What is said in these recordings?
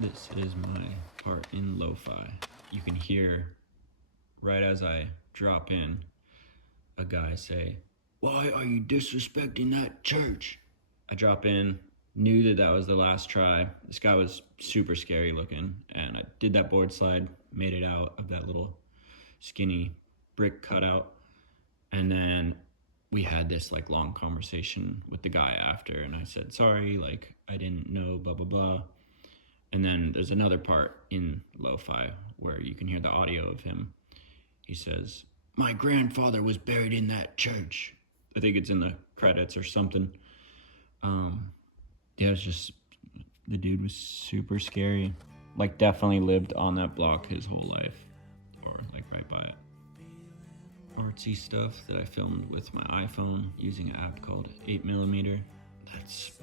This is my part in lo-fi. You can hear, right as I drop in, a guy say, "Why are you disrespecting that church?" I drop in, knew that that was the last try. This guy was super scary looking, and I did that board slide, made it out of that little skinny brick cutout, and then we had this like long conversation with the guy after, and I said, "Sorry, like I didn't know, blah blah blah." And then there's another part in lo-fi where you can hear the audio of him. He says, "My grandfather was buried in that church." I think it's in the credits or something. Yeah, it's just, the dude was super scary. Like, definitely lived on that block his whole life, or like right by it. Artsy stuff that I filmed with my iPhone using an app called 8mm. That's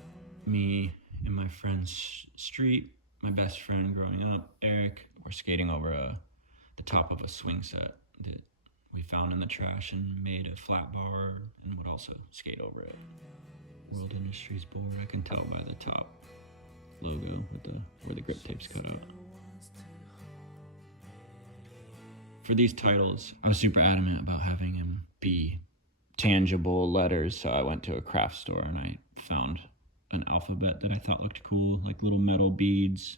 me in my friend's street. My best friend growing up, Eric. We're skating over the top of a swing set that we found in the trash and made a flat bar and would also skate over it. World Industries board, I can tell by the top logo with where the grip tape's cut out. For these titles, I was super adamant about having him be tangible letters, so I went to a craft store and I found an alphabet that I thought looked cool, like little metal beads.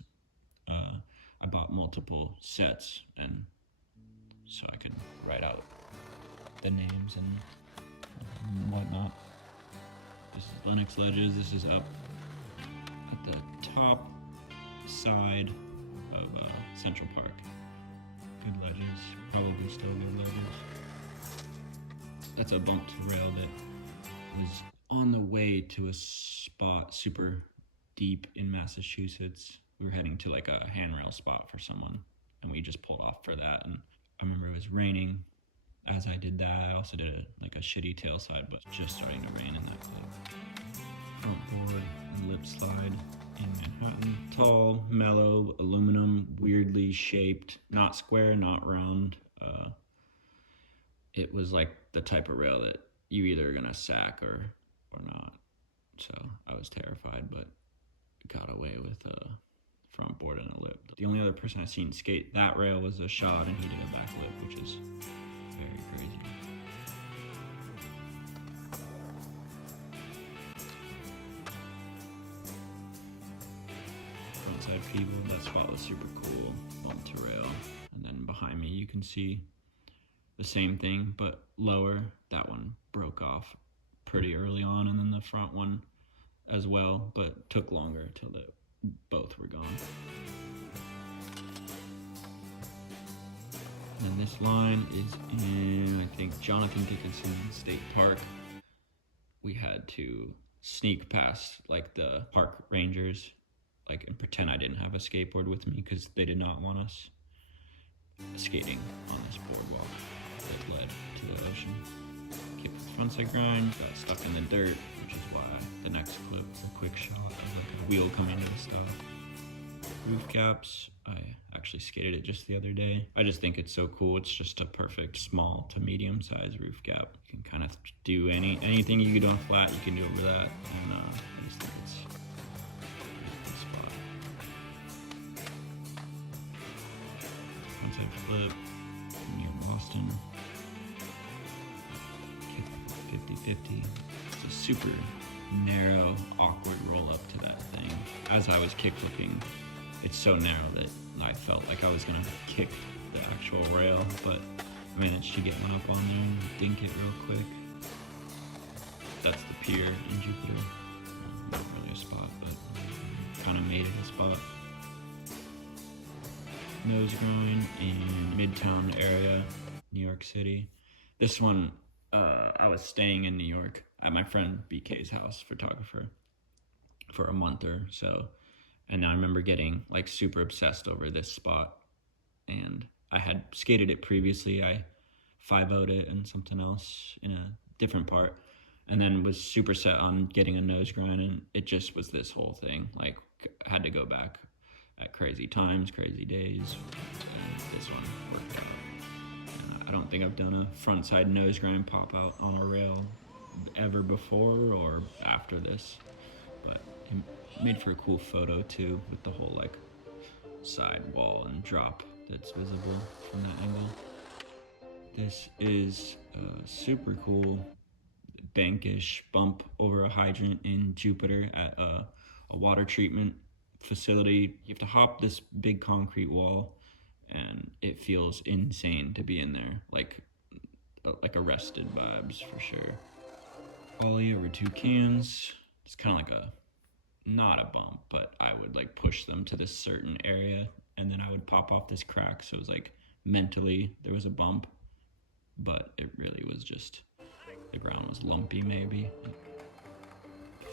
I bought multiple sets, and so I could write out the names and whatnot. This is Lennox Ledges. This is up at the top side of Central Park. Good ledges, probably still good ledges. That's a bumped rail that was on the way to a spot super deep in Massachusetts. We were heading to like a handrail spot for someone, and we just pulled off for that. And I remember it was raining. As I did that, I also did a shitty tail side, but just starting to rain in that clip. Front board and lip slide in Manhattan. Tall, mellow, aluminum, weirdly shaped, not square, not round. It was like the type of rail that you either are gonna sack or not. So I was terrified, but got away with a front board and a lip. The only other person I've seen skate that rail was a shot, and he did a back lip, which is very crazy. Frontside pivot, that spot was super cool. Bump to rail. And then behind me you can see the same thing, but lower. That one broke off pretty early on, and then the front one as well, but took longer till both were gone. And this line is in, I think, Jonathan Dickinson State Park. We had to sneak past like the park rangers, like, and pretend I didn't have a skateboard with me because they did not want us skating on this boardwalk that led to the ocean. Kicked the frontside grind, got stuck in the dirt, which is why the next clip, a quick shot of like a wheel coming to the stop. Roof caps, I actually skated it just the other day. I just think it's so cool. It's just a perfect small to medium size roof cap. You can kind of do anything you could do on flat, you can do over that. And I just think it's a good spot. Frontside flip near Boston. Kick 50-50. It's a super narrow, awkward roll up to that thing. As I was kick flipping, it's so narrow that I felt like I was gonna kick the actual rail, but I managed to get one up on there and dink it real quick. That's the pier in Jupiter. Not really a spot, but kind of made it a spot. Nose grind in Midtown area, New York City. This one, I was staying in New York at my friend BK's house, photographer, for a month or so. And I remember getting like super obsessed over this spot, and I had skated it previously. I 5-0'd it and something else in a different part, and then was super set on getting a nose grind, and it just was this whole thing. Like, I had to go back at crazy times, crazy days, and this one worked out. And I don't think I've done a frontside nose grind pop out on a rail ever before or after this, but it made for a cool photo too, with the whole like side wall and drop that's visible from that angle. This is a super cool bankish bump over a hydrant in Jupiter at a water treatment facility. You have to hop this big concrete wall, and it feels insane to be in there, like arrested vibes for sure. Ollie over 2 cans. It's kind of like a not a bump, but I would like push them to this certain area, and then I would pop off this crack. So it was like mentally there was a bump, but it really was just the ground was lumpy, maybe.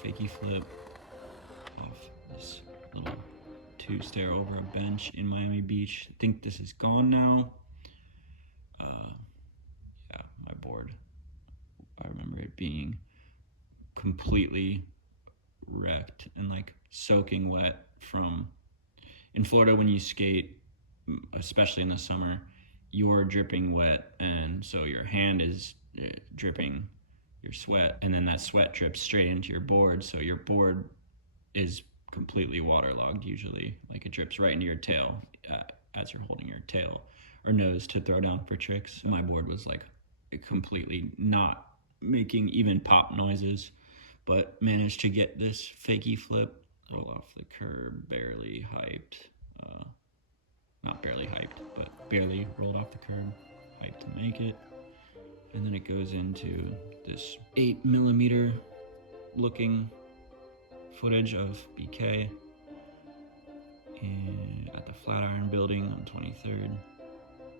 Fakey flip off this little 2-stair over a bench in Miami Beach. I think this is gone now. Yeah, my board. I remember it being completely wrecked and like soaking wet from. In Florida, when you skate, especially in the summer, you're dripping wet, and so your hand is dripping your sweat, and then that sweat drips straight into your board, so your board is completely waterlogged usually. Like it drips right into your tail as you're holding your tail or nose to throw down for tricks. My board was like completely not making even pop noises, but managed to get this fakey flip, roll off the curb, barely hyped. Not barely hyped, but barely rolled off the curb, hyped to make it. And then it goes into this 8mm looking footage of BK at the Flatiron Building on 23rd.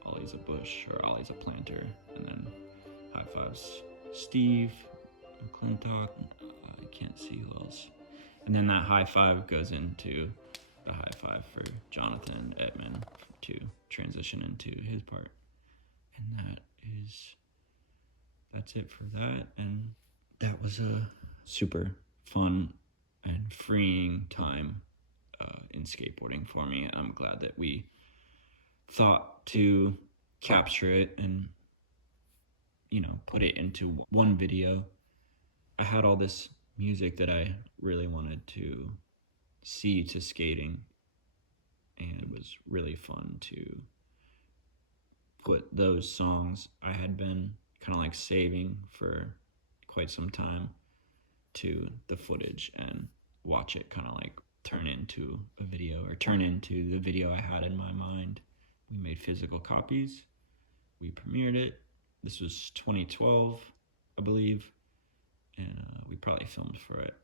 Ollie's a bush, or Ollie's a planter, and then high fives Steve, McClintock, I can't see who else. And then that high five goes into the high five for Jonathan Edmond to transition into his part. And that's it for that. And that was a super fun and freeing time in skateboarding for me. I'm glad that we thought to capture it and, put it into one video. I had all this music that I really wanted to see to skating, and it was really fun to put those songs I had been kind of like saving for quite some time to the footage and watch it kind of like turn into a video, or turn into the video I had in my mind. We made physical copies. We premiered it. This was 2012, I believe. And we probably filmed for it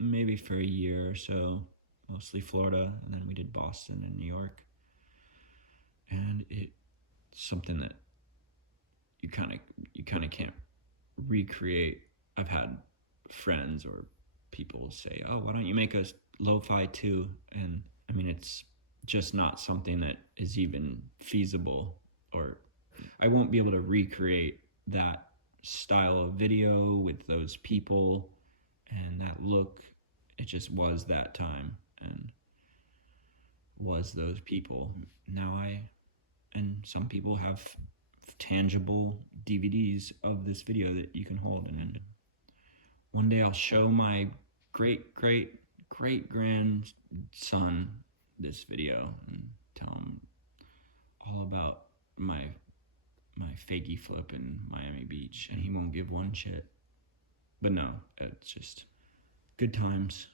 maybe for a year or so, mostly Florida, and then we did Boston and New York. And it's something that you kind of can't recreate. I've had friends or people say, "Oh, why don't you make a lo-fi too?" And I mean, it's just not something that is even feasible, or I won't be able to recreate that style of video with those people and that look. It just was that time and was those people. Now and some people have tangible DVDs of this video that you can hold, and one day I'll show my great grandson this video and tell him all about my fakey flip in Miami Beach, and he won't give one shit. But no, it's just good times.